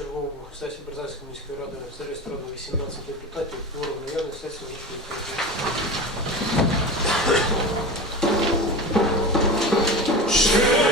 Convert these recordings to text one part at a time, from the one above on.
позачергову сесію Березанської міської ради зареєстровано 18 депутатів. Кворум наявної сесії вирішує. Ні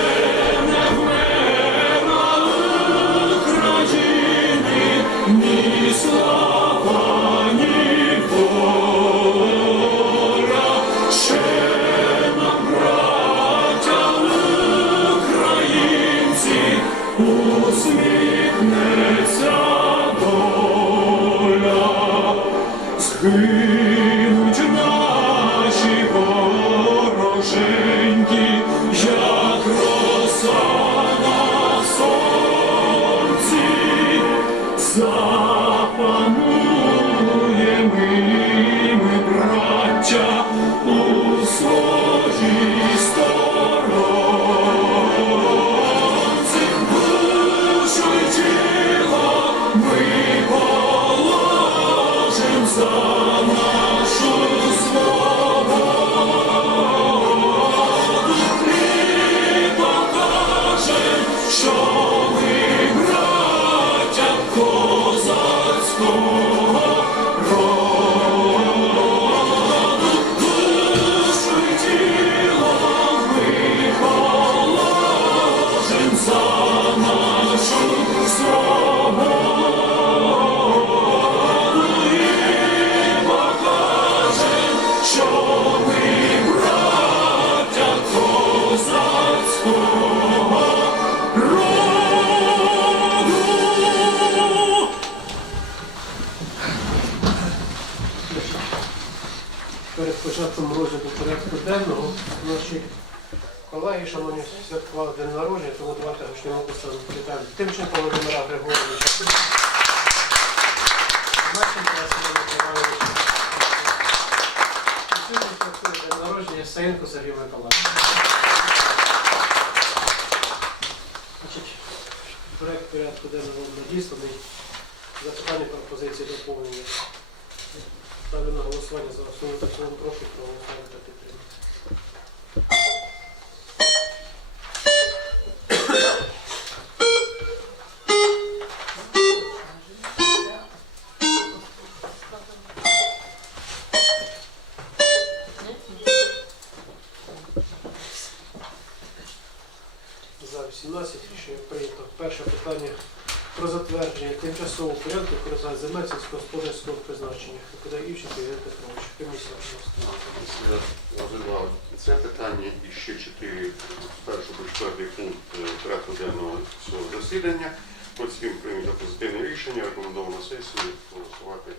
розгляду порядку денного наші колеги, шановні, святкували день народження, тому давайте почнемо поставити привітання. Тимченко Володимира Григоровича. День народження Саєнко Сергій Миколаївич. Проект порядку денного надісланий. Запитання пропозиції доповнення. Ставлю на голосування за основу в цілому. прошу проголосувати та підтримати. За 18 рішення прийнято. Перше питання про затвердження тимчасового порядку користування земель сільськогосподарського призначення. Доповідає Івченко Ігор Петрович. Комісія розглядав це питання і ще чотири з першого по четвертий пункт е, порядку денного цього засідання. По цим прийнято позитивне рішення, рекомендовано сесію голосувати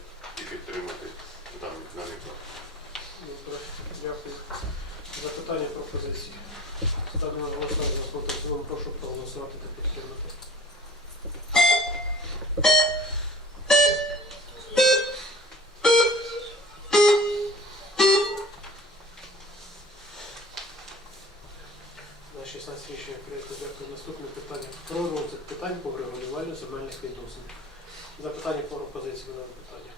Наступне питання. Про розвиток питань по врегулюванню земельних відносин. Запитання по пропозиції на питання.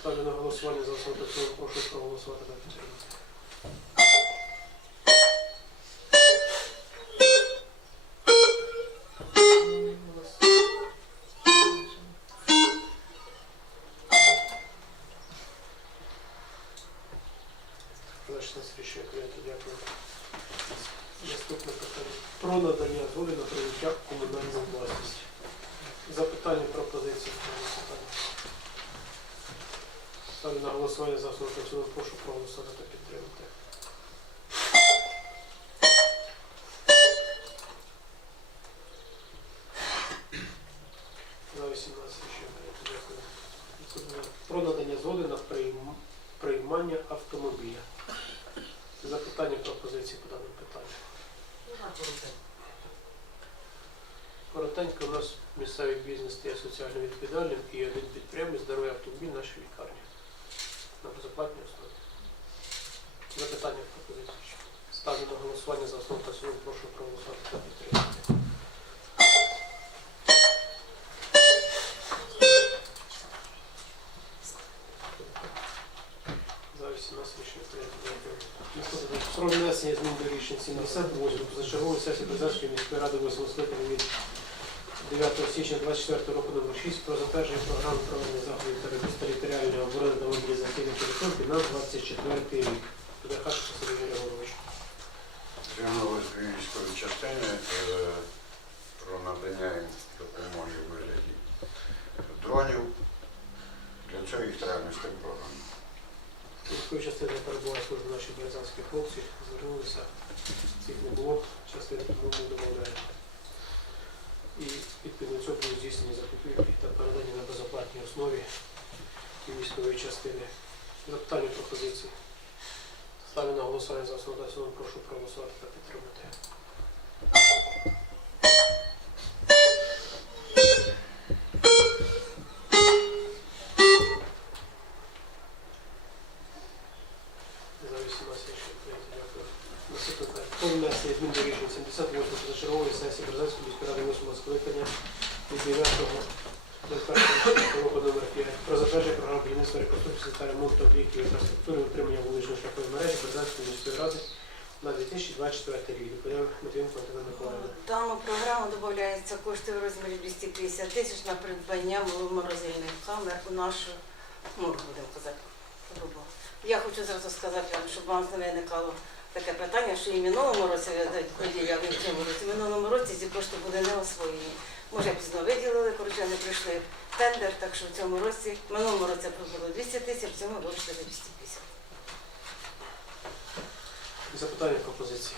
Ставлю на голосування за основу та. Прошу проголосувати та підтримати. За 16 рішення прийнято. Дякую. Наступне питання. Про надання згоди на прийняття в комунальну власність. Запитання пропозиції. Ставлю на голосування за основу. Прошу проголосувати та підтримати. За 18 рішення прийнято. Дякую. Про надання згоди на приймання автомобіля. Запитання пропозиції по даному питанню. Коротенько, у нас місцевий бізнес стає соціально відповідальним і один підприємець дарує автомобіль нашій лікарні на безоплатній основі. Запитання пропозиції. Ставлю на голосування за основу та в до рішень 78 позачергової сесії Березанської міської ради 8 скликання від 9 січня 24 року номер 6 про затвердження програми проведення заходів територіальної оборони та мобілізаційної підготовки на 24 рік. Підархашко Сергій Григорович. Звернулись дві частини е, про надання допомоги в вигляді дронів. Для цього їх треба нести програму. Військові частини перебувають служба наші березанські хлопці, звернулися, цих не було, частини тому ми додаємо. І відповідно цього будуть здійснені закупівлі та передані на безоплатній основі і військової частини. Запитання пропозиції. Ставлю на голосування за основу прошу проголосувати та підтримати. Внесення змін до рішень 78 позачергової сесії Березанської міської ради 8 скликання від 9 року номер 5 про затвердження програми будівництва реконструкції та ремонту об'єктів інфраструктури утримання вуличної шляхової мережі Березанської міської ради на 2024 рік. Доповідає Матвієнко Антона Миколаївна. В дану програму додаються кошти у розмірі 250 тисяч на придбання морозильних камер у нашу морг, будемо казати. грубо. Я хочу зразу сказати вам, щоб вам не виникало таке питання, що і минулому році виділяли в цьому році. В минулому році ці кошти були не освоєні. Може, пізно виділили, коротше, не прийшли в тендер, так що в цьому році, в минулому році було 200 тисяч, в цьому вийшли за 250. Запитання пропозиції.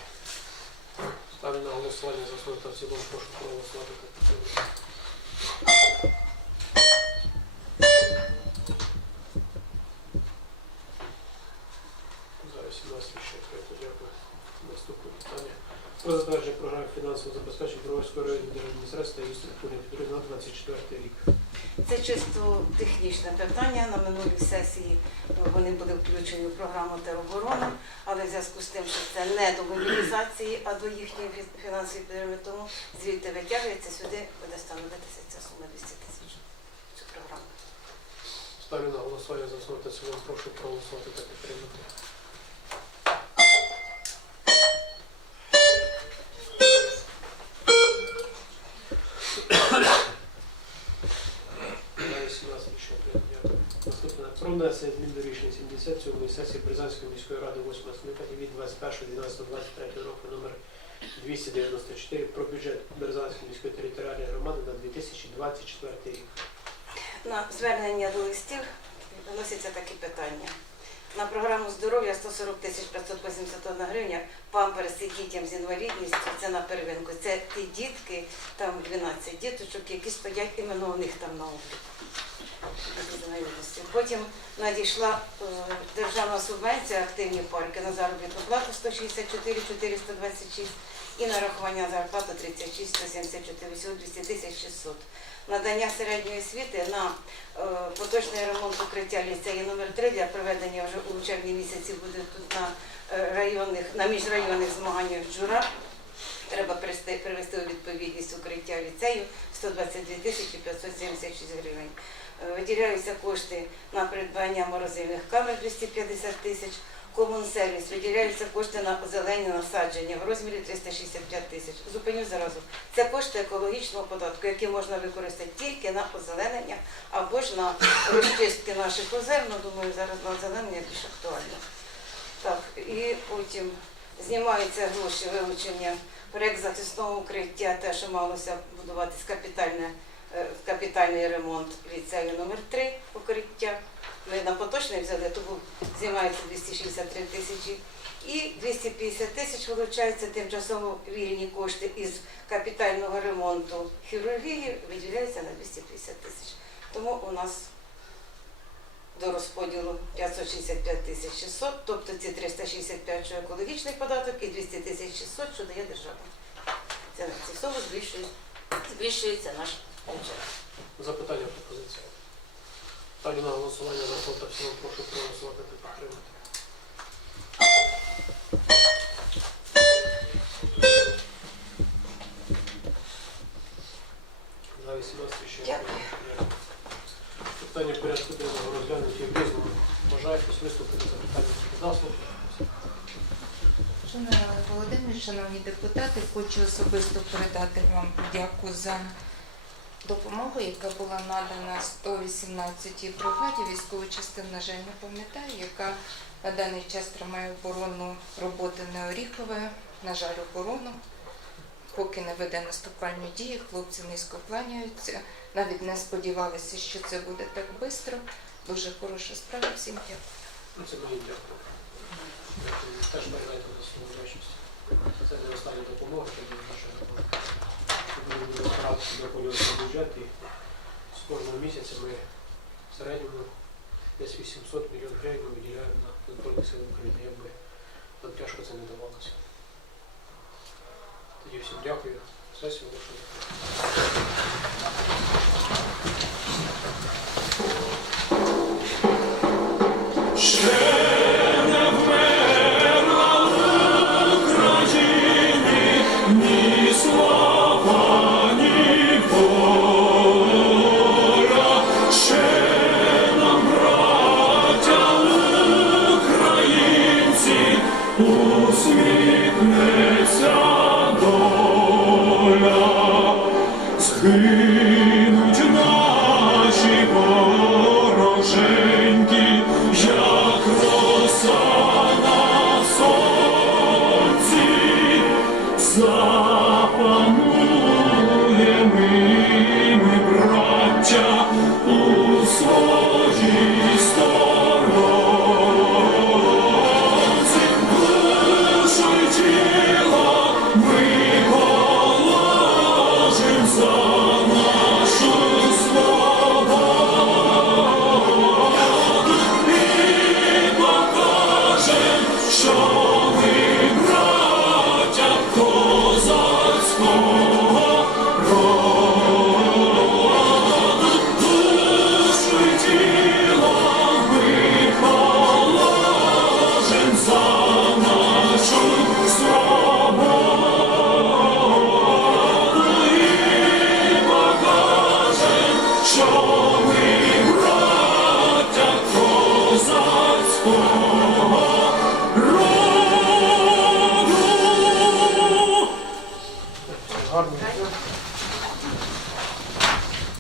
Ставлю на голосування за основу та в цілому. Прошу проголосувати та підтримати. За 18 рішення прийнято. Дякую. Наступне питання. Про затвердження програми фінансового забезпечення Броварської районної 24 рік. Це чисто технічне питання. На минулій сесії ну, вони були включені в програму тероборони, але в зв'язку з тим, що це не до мобілізації, а до їхньої фінансової підтримки, тому звідти витягується сюди, буде становитися ця сума 200 тисяч. Цю програму. Ставлю на голосування за основу та цілому. Прошу проголосувати та підтримати. Внесення змін до рішення 77 сесії Березанської міської ради 8 скликання від 21.12.23 року номер 294 про бюджет Березанської міської територіальної громади на 2024 рік. На звернення до листів виносяться такі питання. На програму здоров'я 140 тисяч 581 гривня, памперси дітям з інвалідністю, це на первинку. Це ті дітки, там 12 діточок, які стоять іменно у них там на обліку. Інвалідністю. Потім надійшла е, державна субвенція активні парки на заробітну плату 164 426 і нарахування зарплати 36 174, всього 200 тисяч 600 надання середньої освіти на е, поточний ремонт укриття ліцею номер 3 для проведення вже у червні місяці буде тут на е, районних, на міжрайонних змаганнях джура. Треба привести, у відповідність укриття ліцею 122 тисячі 576 гривень. Е, Виділяються кошти на придбання морозильних камер 250 тисяч. Комунсервіс виділяються кошти на озелені насадження в розмірі 365 тисяч. Зупиню зразу. Це кошти екологічного податку, які можна використати тільки на озеленення або ж на розчистки наших озер. Ну, думаю, зараз на озеленення більш актуально. Так, і потім знімаються гроші вилучення проєкт захисного укриття, те, що малося будуватись капітальне, е, капітальний ремонт ліцею номер 3 укриття. Ми на поточний взяли, то був знімається 263 тисячі. І 250 тисяч вилучаються тимчасово вільні кошти із капітального ремонту хірургії, виділяється на 250 тисяч. Тому у нас до розподілу 565 тисяч 600, тобто ці 365, що екологічний податок, і 200 тисяч 600, що дає держава. Це на ці збільшується наш. Запитання пропозиція. Ставлю на голосування за фото всього. Прошу проголосувати та підтримати. За 18 ще. Питання порядку денного розглянуті в різному. Бажаю хтось виступити за питання. Дав слово. Шановний Олег Володимирович, шановні депутати, хочу особисто передати вам подяку за допомогу, яка була надана 118-й бригаді військової частини, на жаль, не пам'ятаю, яка на даний час тримає оборону роботи на Оріхове, на жаль, оборону. Поки не веде наступальні дії, хлопці низько кланяються. Навіть не сподівалися, що це буде так швидко. Дуже хороша справа. Всім дякую. Ну, Це мені дякую. Теж за свою. Це не остання допомога, допомога. Будемо старатися доповнювати бюджет і з кожного місяця ми в середньому десь 800 мільйон гривень ми виділяємо на Збройні Сили України, якби нам тяжко це не давалося. Тоді всім дякую. Сесію оголошую.